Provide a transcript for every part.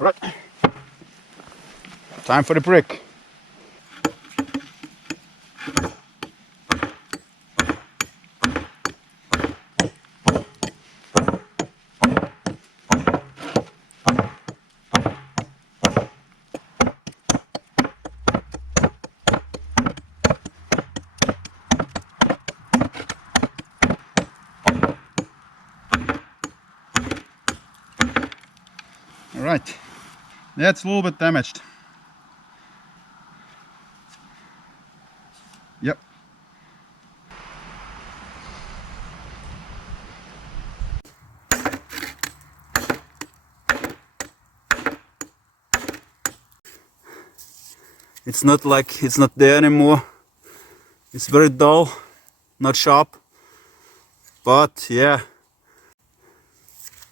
Right. Time for the brick. All right. That's a little bit damaged. Yep. It's not like it's not there anymore. It's very dull, not sharp. But yeah.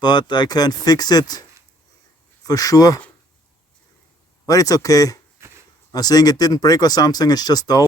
But I can fix it for sure. But it's okay. I think it didn't break or something, it's just dull.